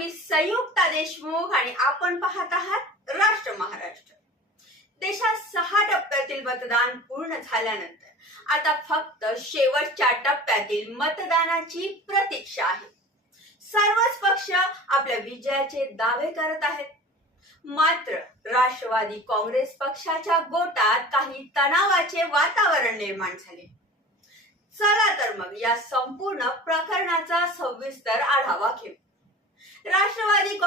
मी संयुक्ता देशमुख आणि आपण पाहत आहात राष्ट्र महाराष्ट्र. देशात सहा टप्प्यातील मतदान पूर्ण झाल्यानंतर आता फक्त शेवटच्या टप्प्यातील मतदानाची प्रतीक्षा आहे. सर्वच पक्ष आपल्या विजयाचे दावे करत आहेत. मात्र राष्ट्रवादी काँग्रेस पक्षाच्या गोटात काही तणावाचे वातावरण निर्माण झाले. चला तर मग या संपूर्ण प्रकरणाचा सविस्तर आढावा घेऊ.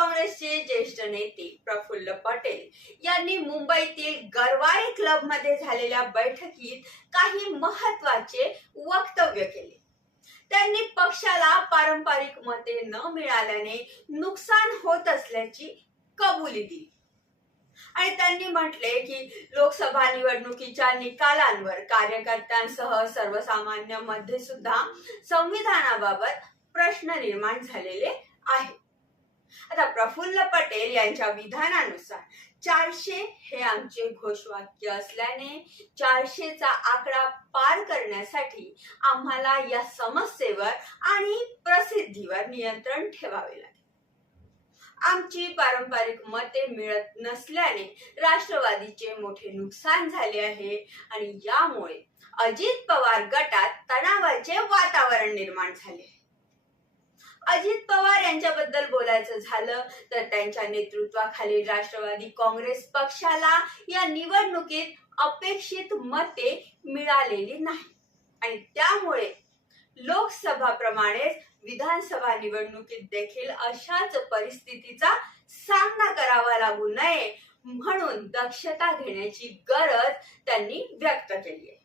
काँग्रेसचे ज्येष्ठ नेते प्रफुल्ल पटेल यांनी मुंबईतील गरवारे क्लबमध्ये झालेल्या बैठकीत काही महत्त्वाचे वक्तव्य केले. त्यांनी पक्षाला पारंपरिक मते न मिळाल्याने नुकसान होत असल्याची कबुली दिली. आणि त्यांनी म्हटले की लोकसभा निवडणुकीच्या निकालांवर कार्यकर्त्यांसह सर्वसामान्यमध्ये सुद्धा संविधानाबाबत प्रश्न निर्माण झालेले आहे आता प्रफुल्ल पटेल यांच्या विधानानुसार चारशे हे आमचे घोषवाक्य असल्याने चारशेचा आकडा पार करण्यासाठी आम्हाला या समस्येवर आणि प्रसिद्धीवर नियंत्रण ठेवावे लागेल. आमची पारंपरिक मते मिळत नसल्याने राष्ट्रवादीचे मोठे नुकसान झाले आहे आणि यामुळे अजित पवार गटात तणावाचे वातावरण निर्माण झाले आहे. अजित पवार यांच्याबद्दल बोलायचं झालं तर त्यांच्या नेतृत्वाखाली राष्ट्रवादी काँग्रेस पक्षाला या निवडणुकीत अपेक्षित मते मिळालेली नाही. आणि त्यामुळे लोकसभाप्रमाणेच विधानसभा निवडणुकीत देखील अशाच परिस्थितीचा सामना करावा लागू नये म्हणून दक्षता घेण्याची गरज त्यांनी व्यक्त केली आहे.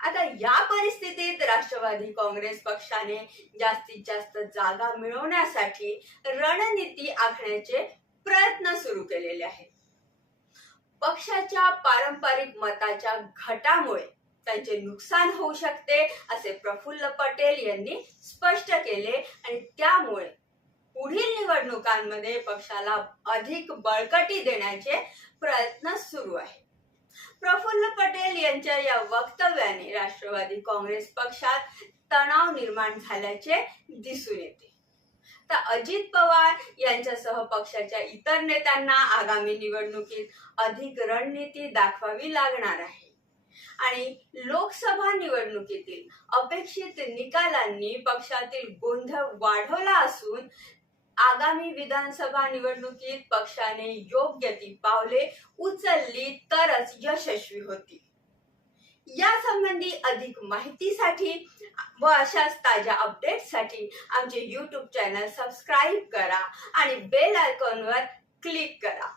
आता या परिस्थितीत राष्ट्रवादी काँग्रेस पक्षाने जास्तीत जास्त जागा मिळवण्यासाठी रणनीती आखण्याचे प्रयत्न सुरू केलेले आहेत. पक्षाच्या पारंपरिक मताच्या घटामुळे त्यांचे नुकसान होऊ शकते असे प्रफुल्ल पटेल यांनी स्पष्ट केले आणि त्यामुळे पुढील निवडणुकांमध्ये पक्षाला अधिक बळकटी देण्याचे प्रयत्न सुरू आहे प्रफुल्ल पटेल यांच्या या वक्तव्याने राष्ट्रवादी काँग्रेस पक्षात तणाव निर्माण झाल्याचे दिसून येते. तर अजित पवार यांच्यासह पक्षाच्या इतर नेत्यांना आगामी निवडणुकीत अधिक रणनीती दाखवावी लागणार आहे. आणि लोकसभा निवडणुकीतील अपेक्षित निकालांनी पक्षातील गोंधळ वाढवला असून आगामी विधानसभा निवडणुकीत पक्षाने योग्य ती पावले उचलली तरच यशस्वी होती. या संबंधी अधिक माहितीसाठी व अशाच ताज्या अपडेटसाठी आमचे यूट्यूब चॅनल सबस्क्राईब करा आणि बेल आयकॉनवर क्लिक करा.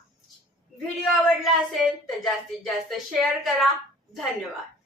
व्हिडिओ आवडला असेल तर जास्तीत जास्त शेअर करा. धन्यवाद.